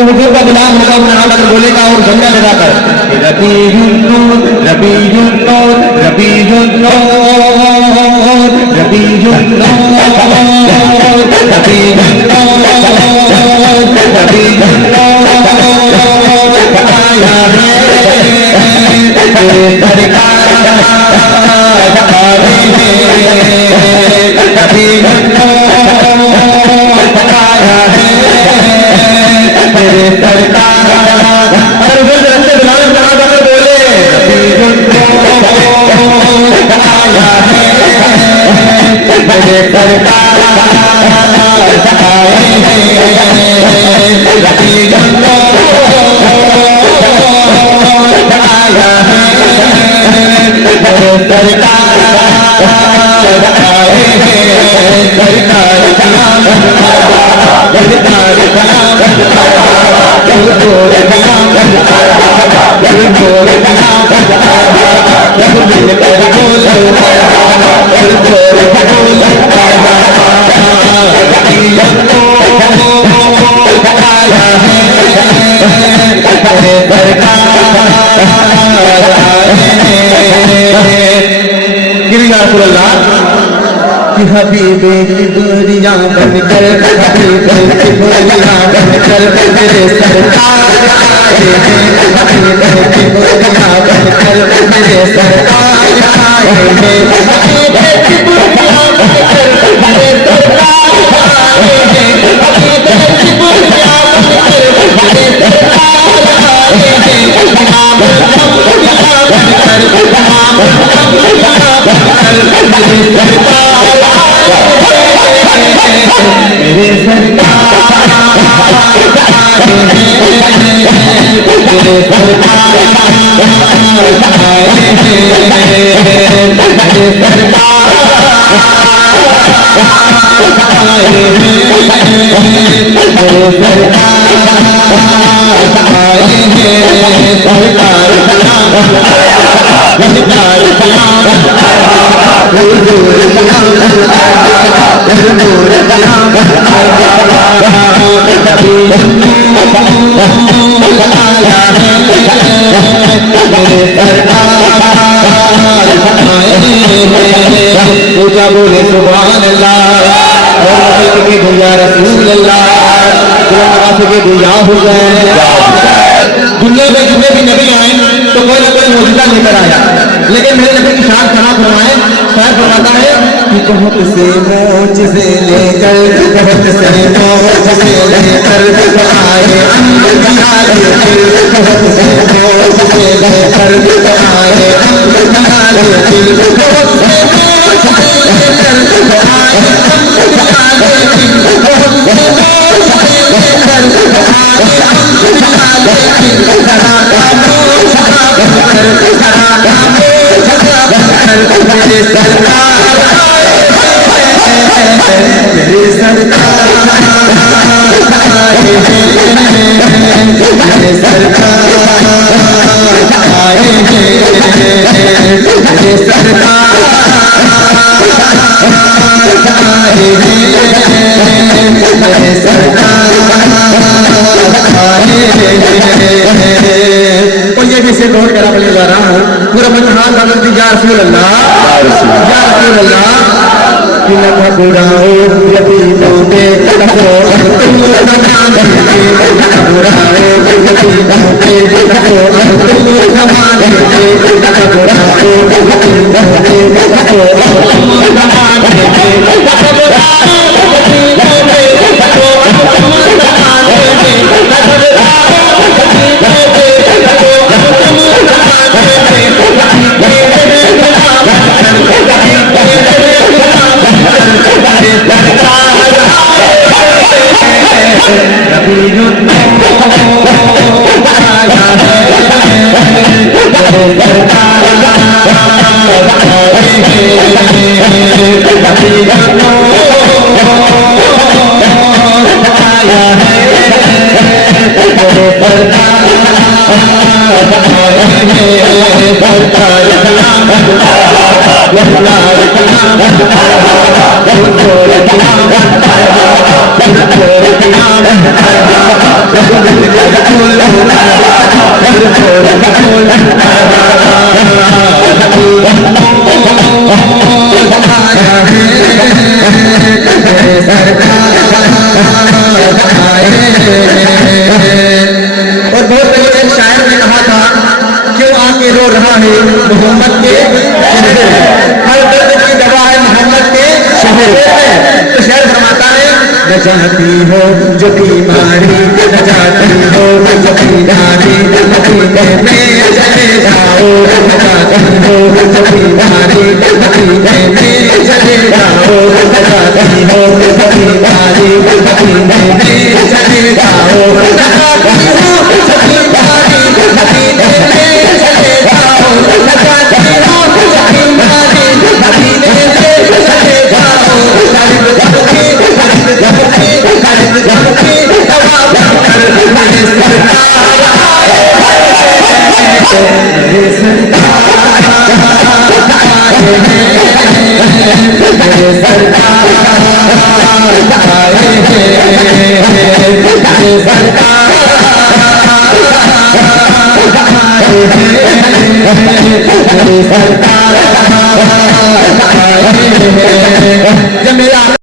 जो हुजूर का गुलाम होगा अपने हाथ में बोलेगा और झंडा लगाकर रबीउन नूर रबीउन नूर रबीउन नूर रबीउन नूर रबीउन नूर रबीउन नूर आया है तेरे सरकार आए हैं रबीउन नूर आया है तेरे सरकार और वो रस्ते बुलाने बना कर बोले रबीउन नूर आया है तेरे सरकार आए हैं रबीउन नूर आया है तेरे सरकार आए हैं सरकार सलाम सरकार सलाम हबीबे की दूरियां बनकर हबीबे की दूरियां बनकर मेरे सरकार आए हैं हबीबे की दूरियां बनकर मेरे सरकार आए हैं हबीबे की दूरियां बनकर मेरे सरकार आए हैं हबीबे की दूरियां बनकर मेरे सरकार आए हैं इमाम अल्लाह बनकर इमाम अल्लाह बनकर मेरे सरकार मेरे सरकार आए हैं मेरे सरकार आए हैं मेरे सरकार आए हैं मेरे सरकार आए हैं सरकार सलाम सरकार सलाम हुजूर सलाम हुजूर सलाम रबीउन नूर आया है मेरे सरकार आए हैं ऊंचा बोले सुभान अल्लाह और के दुनिया रसूल अल्लाह के दुनिया हुसैन दुनिया में जितने भी नबी आए तो कोई ना कोई मौजूदा लेकर आया लेकिन मेरे नबी की शान खराब फरमाए शायद फरमाता है कि बहुत से मोज़िज़े लेकर बहुत से मोज़िज़े लेकर आए अंबिया लेकर बहुत से मोज़िज़े लेकर आए अंबिया लेकर बहुत से मोज़िज़े लेकर आए अंबिया लेकर बहुत से मोज़िज़े लेकर आए अंबिया लेकर सदा खामोश बनकर सदा खामोश बनकर मेरे सरकार मेरे सरकार आए हैं मेरे सरकार आए हैं मेरे सरकार आए हैं मेरे सरकार आए हैं और ये भी से गौर करा बोले जा रहा हूँ पूरा मन हाथ हजरत या रसूल अल्लाह कि न बुराओ यतीमों पे रखो तुम ज़माने पे न बुराओ यतीमों पे रखो तुम ज़माने पे न बुराओ यतीमों पे रखो तुम ज़माने पे न बुराओ यतीमों पे रखो तुम ज़माने पे न बुराओ यतीमों पे रखो तुम ज़माने पे रबीउन नूर आया है तेरे सरकार आए हैं रबीउन नूर आया है तेरे सरकार आए हैं सरकार सलाम सरकार सलाम हुजूर सलाम हुजूर सलाम और बहुत पहले एक शायर ने कहा था, क्यों आके रो रहा है मोहम्मद के शहर में, हर दर्द की दवा है मोहम्मद के शहर में। तो शायर फरमाता है, न जाती हो जो बीमारी, न जाती हो जो बीमारी, मदीने में चले जाओ, न जाती हो जो बीमारी, मदीने में चले जाओ, न जाती हो जो बीमारी, मदीने में चले जाओ, न जाती हो जो बीमारी, मदीने में चले जाओ, न जाती हो जो बीमारी, मदीने में चले जाओ। दर्द धमकी दवा बनकर मेरे सरकार आए, मेरे सरकार आए, मेरे सरकार आए, मेरे सरकार मेरी सरकार आए।